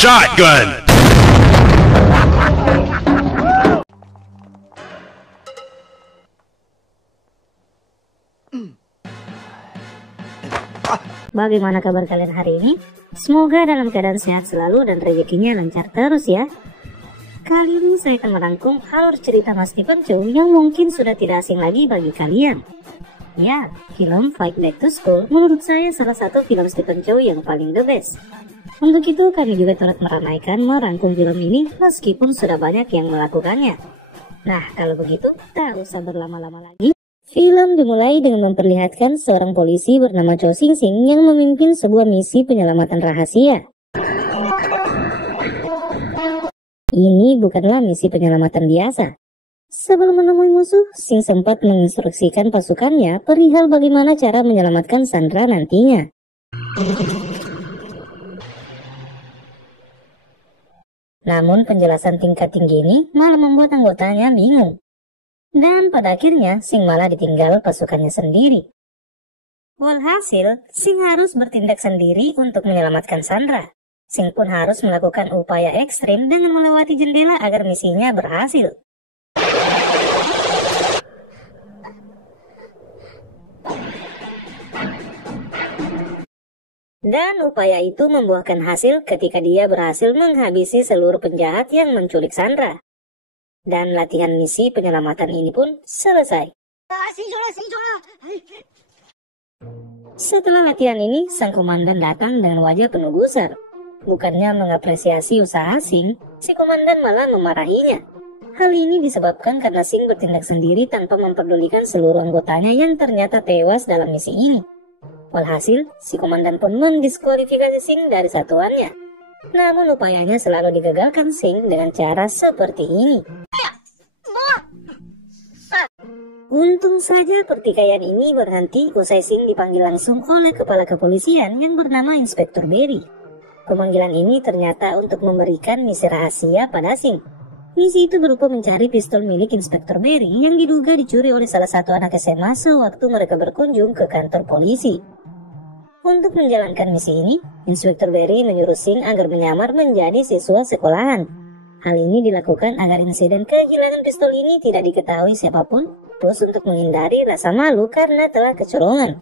Shotgun. Bagaimana kabar kalian hari ini? Semoga dalam keadaan sehat selalu dan rezekinya lancar terus ya. Kali ini saya akan merangkum alur cerita Mas Stephen Chow yang mungkin sudah tidak asing lagi bagi kalian. Ya, film Fight Back to School menurut saya salah satu film Stephen Chow yang paling the best. Untuk itu kami juga turut meramaikan merangkum film ini meskipun sudah banyak yang melakukannya. Nah, kalau begitu tak usah berlama-lama lagi. Film dimulai dengan memperlihatkan seorang polisi bernama Chow Sing Sing yang memimpin sebuah misi penyelamatan rahasia. Ini bukanlah misi penyelamatan biasa. Sebelum menemui musuh, Sing sempat menginstruksikan pasukannya perihal bagaimana cara menyelamatkan Sandra nantinya. Namun penjelasan tingkat tinggi ini malah membuat anggotanya bingung. Dan pada akhirnya Sing malah ditinggal pasukannya sendiri. Walhasil, Sing harus bertindak sendiri untuk menyelamatkan Sandra. Sing pun harus melakukan upaya ekstrim dengan melewati jendela agar misinya berhasil. Dan upaya itu membuahkan hasil ketika dia berhasil menghabisi seluruh penjahat yang menculik Sandra. Dan latihan misi penyelamatan ini pun selesai. Setelah latihan ini, sang komandan datang dengan wajah penuh gusar. Bukannya mengapresiasi usaha Sing, si komandan malah memarahinya. Hal ini disebabkan karena Sing bertindak sendiri tanpa memperdulikan seluruh anggotanya yang ternyata tewas dalam misi ini. Walhasil, si komandan pun mendiskualifikasi Sing dari satuannya. Namun upayanya selalu digagalkan Sing dengan cara seperti ini. Untung saja pertikaian ini berhenti usai Sing dipanggil langsung oleh kepala kepolisian yang bernama Inspektur Berry. Pemanggilan ini ternyata untuk memberikan misi rahasia pada Sing. Misi itu berupa mencari pistol milik Inspektur Berry yang diduga dicuri oleh salah satu anak SMA sewaktu mereka berkunjung ke kantor polisi. Untuk menjalankan misi ini, Inspektur Berry menyuruh Sing agar menyamar menjadi siswa sekolahan. Hal ini dilakukan agar insiden kehilangan pistol ini tidak diketahui siapapun, plus untuk menghindari rasa malu karena telah kecolongan.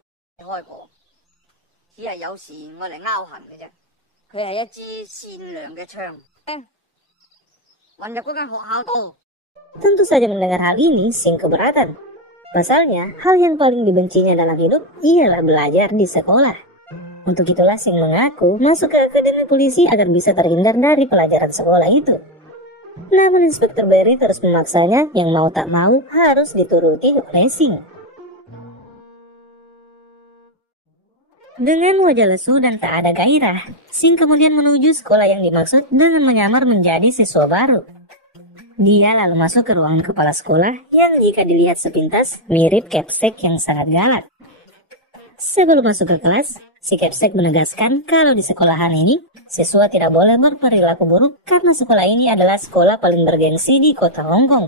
Tentu saja mendengar hal ini, Sing keberatan. Pasalnya, hal yang paling dibencinya dalam hidup ialah belajar di sekolah. Untuk itulah Sing mengaku masuk ke akademi polisi agar bisa terhindar dari pelajaran sekolah itu. Namun Inspektur Berry terus memaksanya yang mau tak mau harus dituruti oleh Sing. Dengan wajah lesu dan tak ada gairah, Sing kemudian menuju sekolah yang dimaksud dengan menyamar menjadi siswa baru. Dia lalu masuk ke ruangan kepala sekolah yang jika dilihat sepintas mirip Capsek yang sangat galak. Sebelum masuk ke kelas, si Capsek menegaskan kalau di sekolahan ini, siswa tidak boleh berperilaku buruk karena sekolah ini adalah sekolah paling bergengsi di kota Hong Kong.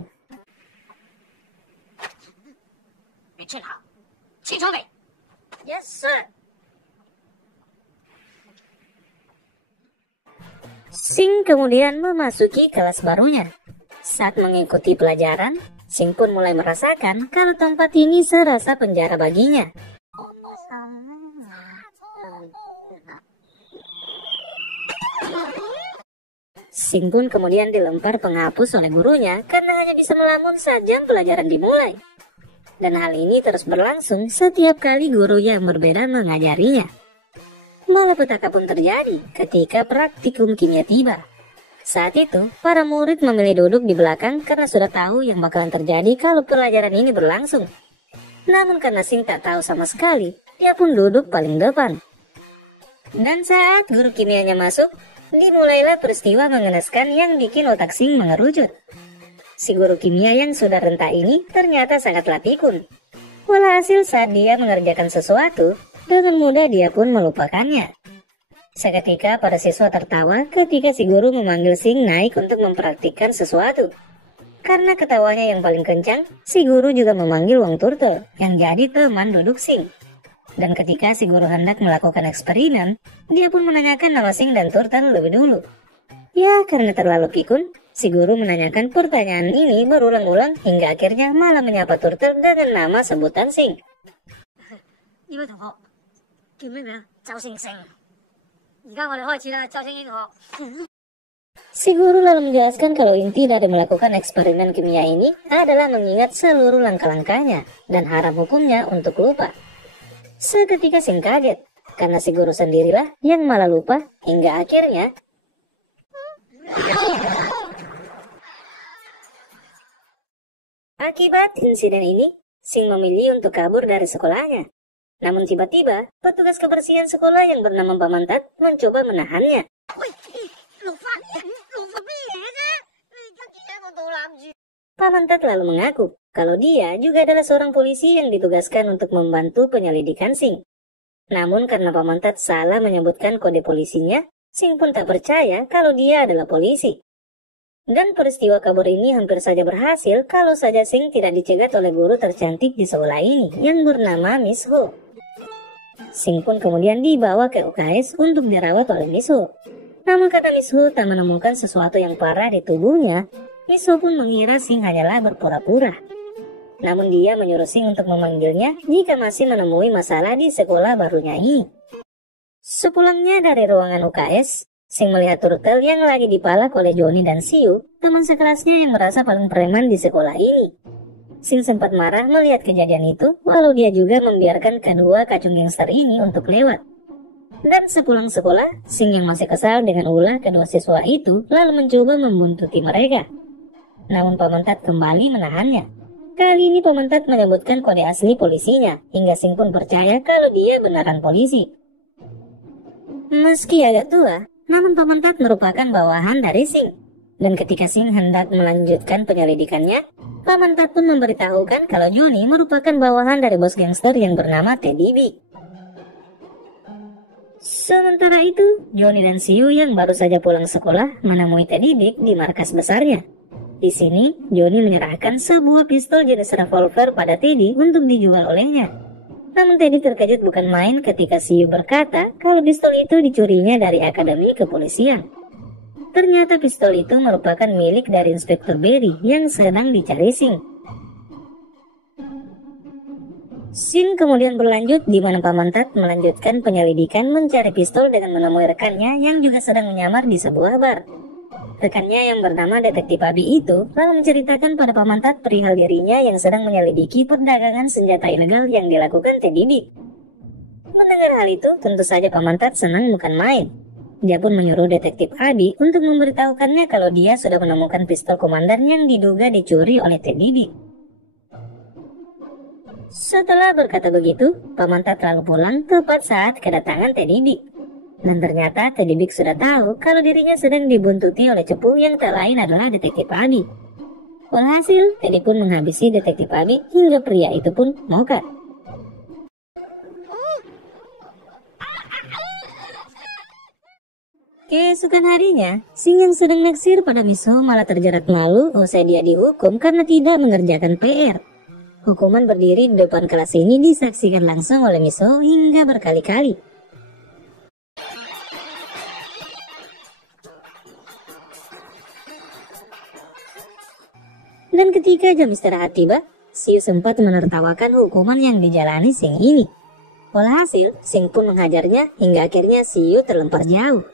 Yes, sir. Sing kemudian memasuki kelas barunya. Saat mengikuti pelajaran, Sing pun mulai merasakan kalau tempat ini serasa penjara baginya. Sing pun kemudian dilempar penghapus oleh gurunya karena hanya bisa melamun saat jam pelajaran dimulai. Dan hal ini terus berlangsung setiap kali guru yang berbeda mengajarinya. Malapetaka pun terjadi ketika praktikum kimia tiba. Saat itu, para murid memilih duduk di belakang karena sudah tahu yang bakalan terjadi kalau pelajaran ini berlangsung. Namun karena Sing tak tahu sama sekali, dia pun duduk paling depan. Dan saat guru kimianya masuk, dimulailah peristiwa mengenaskan yang bikin otak Sing mengerucut. Si guru kimia yang sudah renta ini ternyata sangatlah pikun. Walhasil saat dia mengerjakan sesuatu, dengan mudah dia pun melupakannya. Seketika para siswa tertawa ketika si guru memanggil Sing naik untuk mempraktikkan sesuatu. Karena ketawanya yang paling kencang, si guru juga memanggil Wang Turtle yang jadi teman duduk Sing. Dan ketika si guru hendak melakukan eksperimen, dia pun menanyakan nama Sing dan Turtle lebih dulu. Ya, karena terlalu pikun, si guru menanyakan pertanyaan ini berulang-ulang hingga akhirnya malah menyapa Turtle dengan nama sebutan Sing. Si guru lalu menjelaskan kalau inti dari melakukan eksperimen kimia ini adalah mengingat seluruh langkah-langkahnya dan haram hukumnya untuk lupa. Seketika Sing kaget, karena si guru sendirilah yang malah lupa hingga akhirnya akibat insiden ini, Sing memilih untuk kabur dari sekolahnya. Namun tiba-tiba, petugas kebersihan sekolah yang bernama Pak Mantat mencoba menahannya. Pak Mantat lalu mengaku kalau dia juga adalah seorang polisi yang ditugaskan untuk membantu penyelidikan Sing. Namun karena Pak Mantat salah menyebutkan kode polisinya, Sing pun tak percaya kalau dia adalah polisi. Dan peristiwa kabur ini hampir saja berhasil kalau saja Sing tidak dicegat oleh guru tercantik di sekolah ini yang bernama Miss Ho. Sing pun kemudian dibawa ke UKS untuk dirawat oleh Miss Ho. Namun kata Miss Ho tak menemukan sesuatu yang parah di tubuhnya, Miss Ho pun mengira Sing hanyalah berpura-pura. Namun dia menyuruh Sing untuk memanggilnya jika masih menemui masalah di sekolah barunya ini. Sepulangnya dari ruangan UKS, Sing melihat Turtle yang lagi dipalak oleh Johnny dan Siu, teman sekelasnya yang merasa paling preman di sekolah ini. Sing sempat marah melihat kejadian itu, walau dia juga membiarkan kedua kacung gangster ini untuk lewat. Dan sepulang sekolah, Sing yang masih kesal dengan ulah kedua siswa itu lalu mencoba membuntuti mereka. Namun Pak Mantat kembali menahannya. Kali ini Pak Mantat menyebutkan kode asli polisinya, hingga Sing pun percaya kalau dia beneran polisi. Meski agak tua, namun Pak Mantat merupakan bawahan dari Sing. Dan ketika Sing hendak melanjutkan penyelidikannya, Pak Mantat pun memberitahukan kalau Johnny merupakan bawahan dari bos gangster yang bernama Teddy Big. Sementara itu, Johnny dan Siu yang baru saja pulang sekolah menemui Teddy Big di markas besarnya. Di sini, Johnny menyerahkan sebuah pistol jenis revolver pada Teddy untuk dijual olehnya. Namun Teddy terkejut bukan main ketika Siu berkata kalau pistol itu dicurinya dari Akademi Kepolisian. Ternyata pistol itu merupakan milik dari Inspektur Berry yang sedang dicari Sing. Sing kemudian berlanjut di mana Pak Mantat melanjutkan penyelidikan mencari pistol dengan menemui rekannya yang juga sedang menyamar di sebuah bar. Rekannya yang bernama Detektif Abi itu lalu menceritakan pada Pak Mantat perihal dirinya yang sedang menyelidiki perdagangan senjata ilegal yang dilakukan Teddy Big. Mendengar hal itu, tentu saja Pak Mantat senang bukan main. Dia pun menyuruh Detektif Abi untuk memberitahukannya kalau dia sudah menemukan pistol komandan yang diduga dicuri oleh Teddy Big. Setelah berkata begitu, Pak Mantat lalu pulang tepat saat kedatangan Teddy Big. Dan ternyata Teddy Big sudah tahu kalau dirinya sedang dibuntuti oleh cepu yang tak lain adalah Detektif Abi. Walhasil, Teddy pun menghabisi Detektif Abi hingga pria itu pun mokat. Keesokan harinya, Sing yang sedang naksir pada Miss Ho malah terjerat malu usai dia dihukum karena tidak mengerjakan PR. Hukuman berdiri di depan kelas ini disaksikan langsung oleh Miss Ho hingga berkali-kali. Dan ketika jam istirahat tiba, Siu sempat menertawakan hukuman yang dijalani Sing ini. Walhasil, Sing pun menghajarnya hingga akhirnya Siu terlempar jauh.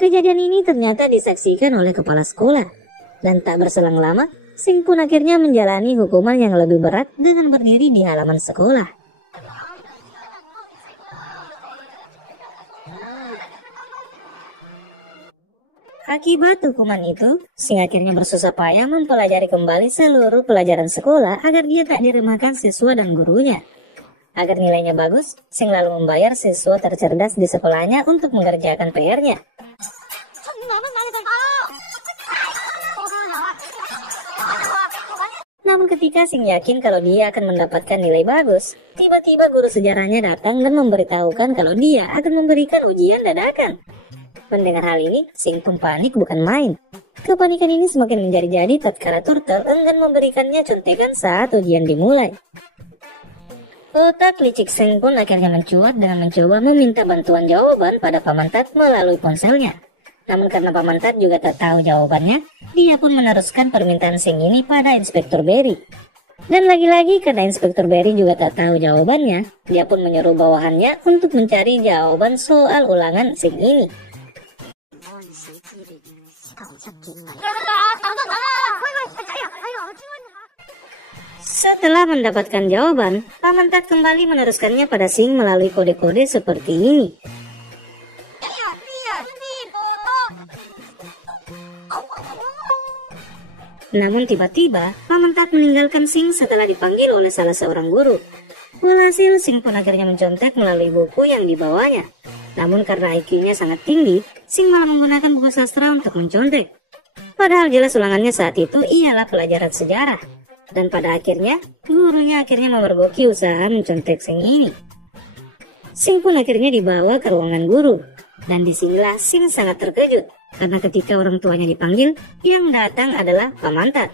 Kejadian ini ternyata disaksikan oleh kepala sekolah. Dan tak berselang lama, Sing pun akhirnya menjalani hukuman yang lebih berat dengan berdiri di halaman sekolah. Akibat hukuman itu, Sing akhirnya bersusah payah mempelajari kembali seluruh pelajaran sekolah agar dia tak diremehkan siswa dan gurunya. Agar nilainya bagus, Sing lalu membayar siswa tercerdas di sekolahnya untuk mengerjakan PR-nya. Namun ketika Sing yakin kalau dia akan mendapatkan nilai bagus, tiba-tiba guru sejarahnya datang dan memberitahukan kalau dia akan memberikan ujian dadakan. Mendengar hal ini, Sing pun panik bukan main. Kepanikan ini semakin menjadi-jadi tatkala Turtle enggan memberikannya contekan saat ujian dimulai. Otak licik Sing pun akhirnya mencuat dengan mencoba meminta bantuan jawaban pada Paman Tat melalui ponselnya. Namun karena Paman Tat juga tak tahu jawabannya, dia pun meneruskan permintaan Sing ini pada Inspektur Berry. Dan lagi-lagi karena Inspektur Berry juga tak tahu jawabannya, dia pun menyuruh bawahannya untuk mencari jawaban soal ulangan Sing ini. Setelah mendapatkan jawaban, Paman Tat kembali meneruskannya pada Sing melalui kode-kode seperti ini. Namun tiba-tiba, Paman Tat meninggalkan Sing setelah dipanggil oleh salah seorang guru. Walhasil, Sing pun akhirnya mencontek melalui buku yang dibawanya. Namun karena IQ-nya sangat tinggi, Sing malah menggunakan buku sastra untuk mencontek. Padahal jelas ulangannya saat itu ialah pelajaran sejarah. Dan pada akhirnya, gurunya memergoki usaha mencontek Sing ini. Sing pun akhirnya dibawa ke ruangan guru. Dan disinilah Sing sangat terkejut, karena ketika orang tuanya dipanggil, yang datang adalah Paman Tat.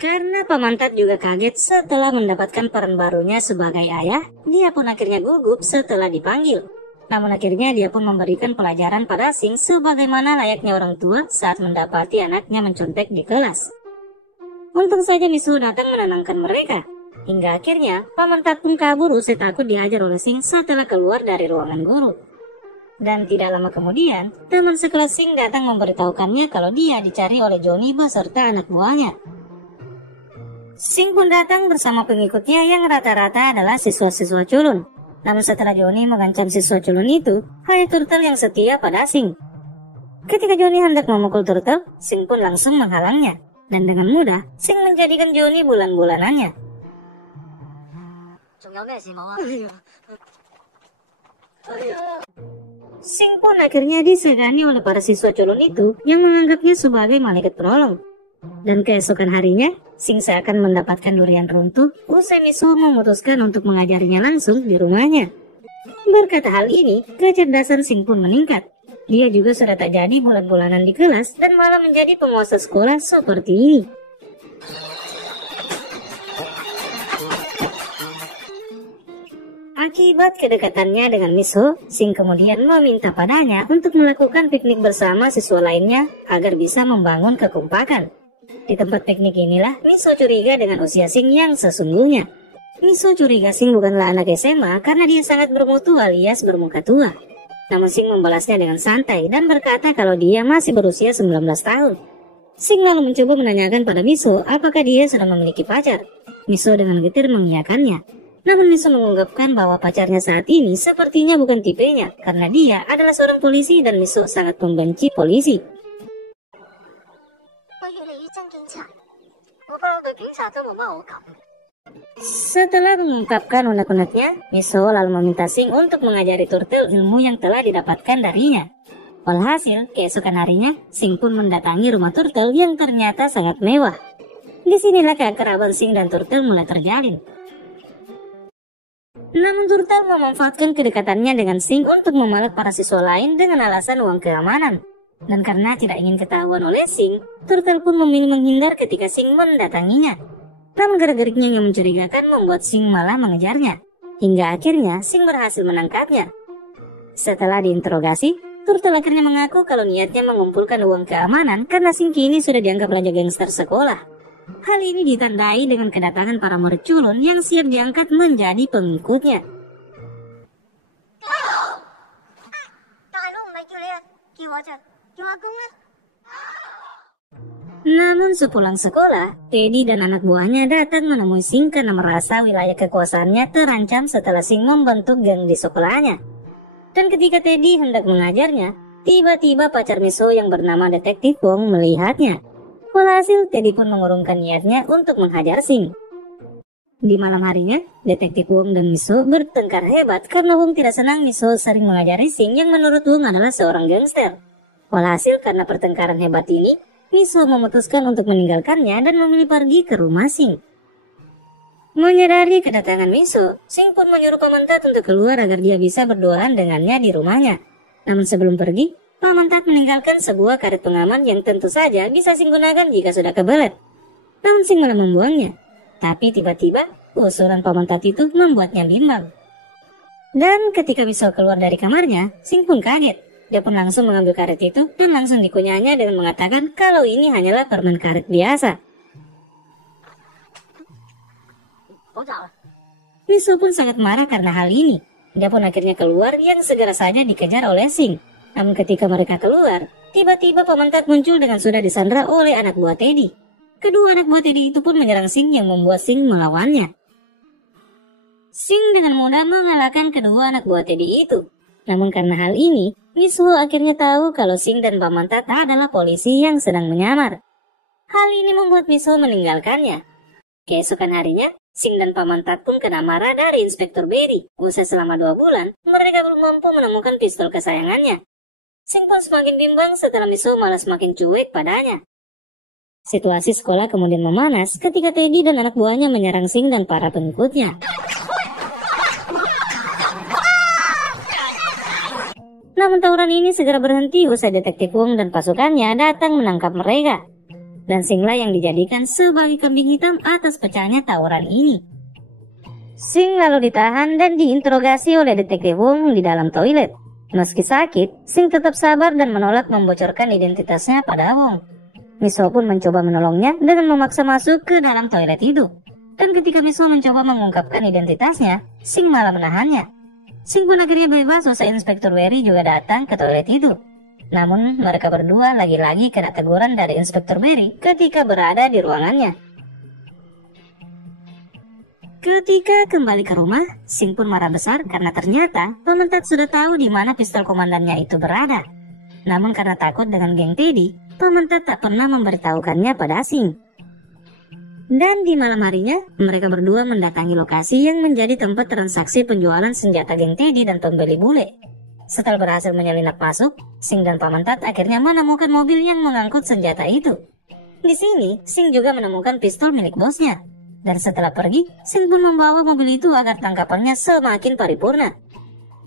Karena Paman Tat juga kaget setelah mendapatkan peran barunya sebagai ayah, dia pun akhirnya gugup setelah dipanggil. Namun akhirnya dia pun memberikan pelajaran pada Sing sebagaimana layaknya orang tua saat mendapati anaknya mencontek di kelas. Untung saja Misu datang menenangkan mereka. Hingga akhirnya Paman Tat pun kabur usai takut dihajar oleh Sing setelah keluar dari ruangan guru. Dan tidak lama kemudian, teman sekelas Sing datang memberitahukannya kalau dia dicari oleh Johnny beserta anak buahnya. Sing pun datang bersama pengikutnya yang rata-rata adalah siswa-siswa culun. Namun setelah Johnny mengancam siswa culun itu, hanya Turtle yang setia pada Sing. Ketika Johnny hendak memukul Turtle, Sing pun langsung menghalangnya. Dan dengan mudah, Sing menjadikan Johnny bulan-bulanannya. Sing pun akhirnya disegani oleh para siswa culun itu yang menganggapnya sebagai malaikat penolong. Dan keesokan harinya, Sing seakan mendapatkan durian runtuh usai Miso memutuskan untuk mengajarinya langsung di rumahnya. Berkata hal ini, kecerdasan Sing pun meningkat. Dia juga sudah tak jadi bulan-bulanan di kelas dan malah menjadi penguasa sekolah seperti ini. Akibat kedekatannya dengan Miso, Sing kemudian meminta padanya untuk melakukan piknik bersama siswa lainnya agar bisa membangun kekompakan. Di tempat piknik inilah Miso curiga dengan usia Sing yang sesungguhnya. Miso curiga Sing bukanlah anak SMA karena dia sangat bermutu alias bermuka tua. Namun Sing membalasnya dengan santai dan berkata kalau dia masih berusia 19 tahun. Sing lalu mencoba menanyakan pada Miso apakah dia sudah memiliki pacar. Miso dengan getir mengiyakannya. Namun Miso mengungkapkan bahwa pacarnya saat ini sepertinya bukan tipenya karena dia adalah seorang polisi dan Miso sangat membenci polisi. Setelah mengungkapkan unek-uneknya, Miso lalu meminta Sing untuk mengajari Turtle ilmu yang telah didapatkan darinya. Walhasil, keesokan harinya, Sing pun mendatangi rumah Turtle yang ternyata sangat mewah. Disinilah keakraban Sing dan Turtle mulai terjalin. Namun Turtle memanfaatkan kedekatannya dengan Sing untuk memalak para siswa lain dengan alasan uang keamanan. Dan karena tidak ingin ketahuan oleh Sing, Turtle pun memilih menghindar ketika Sing mendatanginya. Namun gerak-geriknya yang mencurigakan membuat Sing malah mengejarnya. Hingga akhirnya Sing berhasil menangkapnya. Setelah diinterogasi, Turtle akhirnya mengaku kalau niatnya mengumpulkan uang keamanan karena Sing kini sudah dianggap raja gangster sekolah. Hal ini ditandai dengan kedatangan para murid culun yang siap diangkat menjadi pengikutnya. Namun sepulang sekolah, Teddy dan anak buahnya datang menemui Sing karena merasa wilayah kekuasaannya terancam setelah Sing membentuk geng di sekolahnya. Dan ketika Teddy hendak mengajarnya, tiba-tiba pacar Miso yang bernama Detektif Wong melihatnya. Walhasil Teddy pun mengurungkan niatnya untuk menghajar Sing. Di malam harinya, Detektif Wong dan Miso bertengkar hebat karena Wong tidak senang Miso sering mengajari Sing yang menurut Wong adalah seorang gangster. Walhasil karena pertengkaran hebat ini, Miso memutuskan untuk meninggalkannya dan memilih pergi ke rumah Sing. Menyadari kedatangan Miso, Sing pun menyuruh Paman Tat untuk keluar agar dia bisa berduaan dengannya di rumahnya. Namun sebelum pergi, Paman Tat meninggalkan sebuah karet pengaman yang tentu saja bisa Sing gunakan jika sudah kebelet. Namun Sing malah membuangnya. Tapi tiba-tiba, usulan Paman Tat itu membuatnya bimbang. Dan ketika Miso keluar dari kamarnya, Sing pun kaget. Dia pun langsung mengambil karet itu dan langsung dikunyahnya dengan mengatakan kalau ini hanyalah permen karet biasa. Miso pun sangat marah karena hal ini. Dia pun akhirnya keluar yang segera saja dikejar oleh Sing. Namun ketika mereka keluar, tiba-tiba Paman Tat muncul dengan sudah disandra oleh anak buah Teddy. Kedua anak buah Teddy itu pun menyerang Sing yang membuat Sing melawannya. Sing dengan mudah mengalahkan kedua anak buah Teddy itu. Namun karena hal ini, Miso akhirnya tahu kalau Sing dan Paman Tat adalah polisi yang sedang menyamar. Hal ini membuat Miso meninggalkannya. Keesokan harinya, Sing dan Paman Tat pun kena marah dari Inspektur Berry. Usai selama 2 bulan, mereka belum mampu menemukan pistol kesayangannya. Sing pun semakin bimbang setelah Miso malah semakin cuek padanya. Situasi sekolah kemudian memanas ketika Teddy dan anak buahnya menyerang Sing dan para pengikutnya. Namun tawuran ini segera berhenti usai Detektif Wong dan pasukannya datang menangkap mereka. Dan Singlah yang dijadikan sebagai kambing hitam atas pecahnya tawuran ini. Sing lalu ditahan dan diinterogasi oleh Detektif Wong di dalam toilet. Meski sakit, Sing tetap sabar dan menolak membocorkan identitasnya pada Wong. Miso pun mencoba menolongnya dengan memaksa masuk ke dalam toilet itu. Dan ketika Miso mencoba mengungkapkan identitasnya, Sing malah menahannya. Sing pun akhirnya bebas usai Inspektur Berry juga datang ke toilet itu. Namun mereka berdua lagi-lagi kena teguran dari Inspektur Berry ketika berada di ruangannya. Ketika kembali ke rumah, Sing pun marah besar karena ternyata Paman Tat sudah tahu di mana pistol komandannya itu berada. Namun karena takut dengan geng Teddy, Paman Tat tak pernah memberitahukannya pada Sing. Dan di malam harinya, mereka berdua mendatangi lokasi yang menjadi tempat transaksi penjualan senjata geng Teddy dan pembeli bule. Setelah berhasil menyelinap masuk, Sing dan Paman Tat akhirnya menemukan mobil yang mengangkut senjata itu. Di sini, Sing juga menemukan pistol milik bosnya. Dan setelah pergi, Sing pun membawa mobil itu agar tangkapannya semakin paripurna.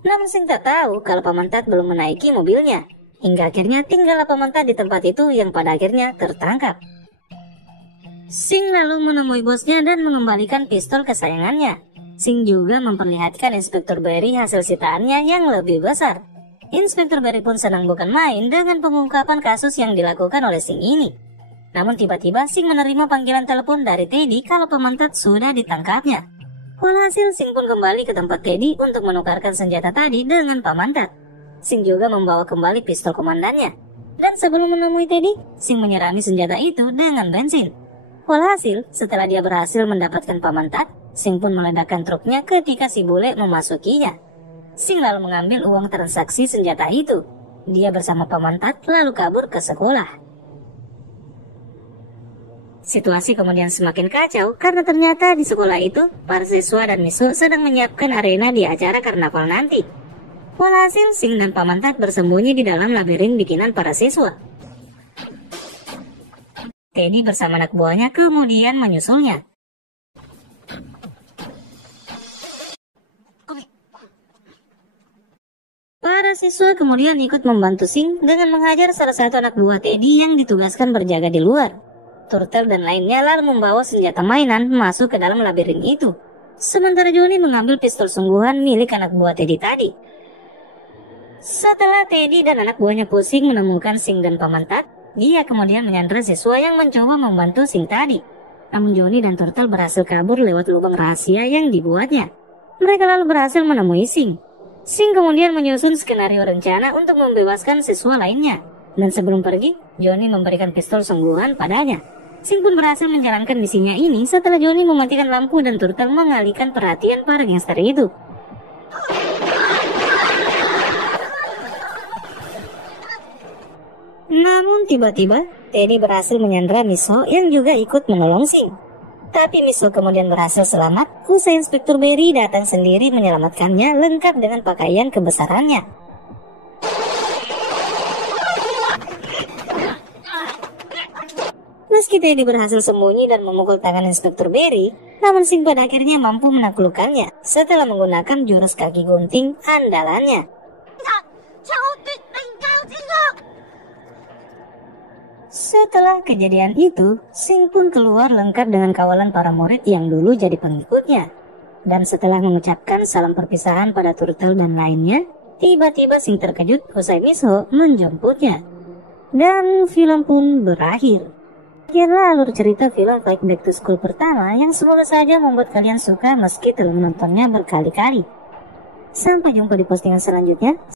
Namun Sing tak tahu kalau Paman Tat belum menaiki mobilnya. Hingga akhirnya tinggallah Paman Tat di tempat itu yang pada akhirnya tertangkap. Sing lalu menemui bosnya dan mengembalikan pistol kesayangannya. Sing juga memperlihatkan Inspektur Berry hasil sitaannya yang lebih besar. Inspektur Berry pun senang bukan main dengan pengungkapan kasus yang dilakukan oleh Sing ini. Namun tiba-tiba Sing menerima panggilan telepon dari Teddy kalau Paman Tat sudah ditangkapnya. Walhasil Sing pun kembali ke tempat Teddy untuk menukarkan senjata tadi dengan Paman Tat. Sing juga membawa kembali pistol komandannya. Dan sebelum menemui Teddy, Sing menyirami senjata itu dengan bensin. Walhasil, setelah dia berhasil mendapatkan Paman Tat, Sing pun meledakkan truknya ketika si bule memasukinya. Sing lalu mengambil uang transaksi senjata itu. Dia bersama Paman Tat lalu kabur ke sekolah. Situasi kemudian semakin kacau karena ternyata di sekolah itu, para siswa dan Miso sedang menyiapkan arena di acara karnaval nanti. Walhasil, Sing dan Paman Tat bersembunyi di dalam labirin bikinan para siswa. Teddy bersama anak buahnya kemudian menyusulnya. Para siswa kemudian ikut membantu Sing dengan menghajar salah satu anak buah Teddy yang ditugaskan berjaga di luar. Turtle dan lainnya lalu membawa senjata mainan masuk ke dalam labirin itu. Sementara Johnny mengambil pistol sungguhan milik anak buah Teddy tadi. Setelah Teddy dan anak buahnya pusing menemukan Sing dan Paman Tat, dia kemudian menyandra siswa yang mencoba membantu Sing tadi. Namun Johnny dan Turtle berhasil kabur lewat lubang rahasia yang dibuatnya. Mereka lalu berhasil menemui Sing. Sing kemudian menyusun skenario rencana untuk membebaskan siswa lainnya. Dan sebelum pergi, Johnny memberikan pistol sungguhan padanya. Sing pun berhasil menjalankan misinya ini setelah Johnny mematikan lampu dan Turtle mengalihkan perhatian para gangster itu. Namun tiba-tiba, Teddy berhasil menyandra Miso yang juga ikut menolong Sing. Tapi Miso kemudian berhasil selamat usai Inspektur Berry datang sendiri menyelamatkannya lengkap dengan pakaian kebesarannya. Meski Teddy berhasil sembunyi dan memukul tangan Inspektur Berry, namun Sing pada akhirnya mampu menaklukkannya setelah menggunakan jurus kaki gunting andalannya. Setelah kejadian itu, Sing pun keluar lengkap dengan kawalan para murid yang dulu jadi pengikutnya. Dan setelah mengucapkan salam perpisahan pada Turtle dan lainnya, tiba-tiba Sing terkejut usai Miso menjemputnya. Dan film pun berakhir. Akhirnya alur cerita film Fight Back to School pertama yang semoga saja membuat kalian suka meski telah menontonnya berkali-kali. Sampai jumpa di postingan selanjutnya.